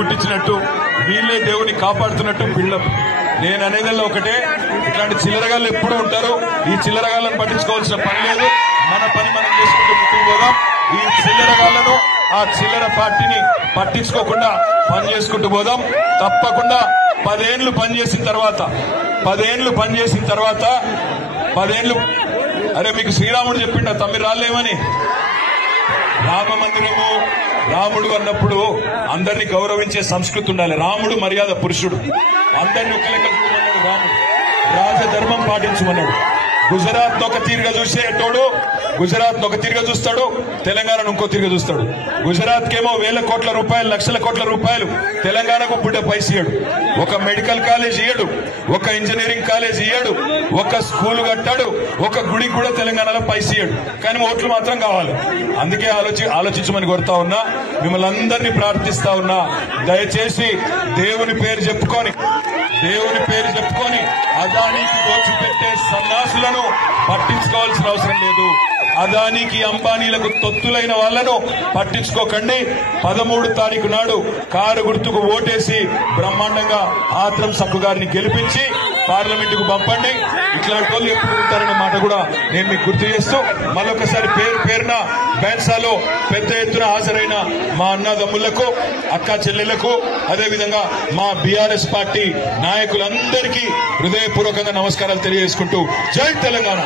పుట్టించినట్టు వీళ్ళే దేవుని కాపాడుతున్నట్టు బిల్డప్. నేను అనేదల్లా ఒకటే, ఇట్లాంటి చిల్లరగాళ్ళు ఎప్పుడు ఉంటారు. ఈ చిల్లరగాళ్ళను పట్టించుకోవాల్సిన పని లేదు. మన పని మనం చేసుకుంటూ ముందుకు పోదాం. ఈ చిల్లరగాళ్లను, ఆ చిల్లర పార్టీని పట్టించుకోకుండా పని చేసుకుంటూ పోదాం. తప్పకుండా 10 ఏళ్లు పనిచేసిన తర్వాత అరే మీకు శ్రీరాముడు చెప్పిండ తమ్మి రాలేమని. రామ మందిరము, రాముడు అన్నప్పుడు అందరినీ గౌరవించే సంస్కృతి ఉండాలి. రాముడు మర్యాద పురుషుడు, అందరినీ ఒక లెక్క చూడమన్నాడు. రాముడు రాజధర్మం పాటించమన్నాడు. గుజరాత్ ఒక తీరుగా చూసేటోడు గుజరాత్ ఒక తీరుగా చూస్తాడు, తెలంగాణను ఇంకో తీరుగా చూస్తాడు. గుజరాత్ కేమో వేల కోట్ల రూపాయలు, లక్షల కోట్ల రూపాయలు, తెలంగాణకు బుడ్డ పైస ఇయ్యడు. ఒక మెడికల్ కాలేజ్ ఇయ్యడు, ఒక ఇంజనీరింగ్ కాలేజ్ ఇయ్యడు, ఒక స్కూల్ కట్టాడు, ఒక గుడి కూడా తెలంగాణలో పైస ఇయ్యడు. కానీ ఓట్లు మాత్రం కావాలి. అందుకే ఆలోచించమని కోరుతా ఉన్నా, మిమ్మల్ని అందరినీ ప్రార్థిస్తా ఉన్నా, దయచేసి దేవుని పేరు చెప్పుకొని అదానికి దోచిపెట్టే సన్నాసులను పట్టించుకోవాల్సిన అవసరం లేదు. అదానికి, అంబానీలకు తొత్తులైన వాళ్లను పట్టించుకోకండి. 13 తారీఖు నాడు కారు గుర్తుకు ఓటేసి బ్రహ్మాండంగా ఆత్రం సక్కు గారిని గెలిపించి పార్లమెంటుకు పంపండి. ఇట్లాంటి వాళ్ళు ఎప్పుడు ఉంటారనే మాట కూడా నేను మీకు గుర్తు చేస్తూ, మరొకసారి పేరున బైన్సాలో పెద్ద ఎత్తున హాజరైన మా అన్నదమ్ములకు, అక్క చెల్లెళ్లకు, అదేవిధంగా మా బీఆర్ఎస్ పార్టీ నాయకులందరికీ హృదయపూర్వకంగా నమస్కారాలు తెలియజేసుకుంటూ జై తెలంగాణ.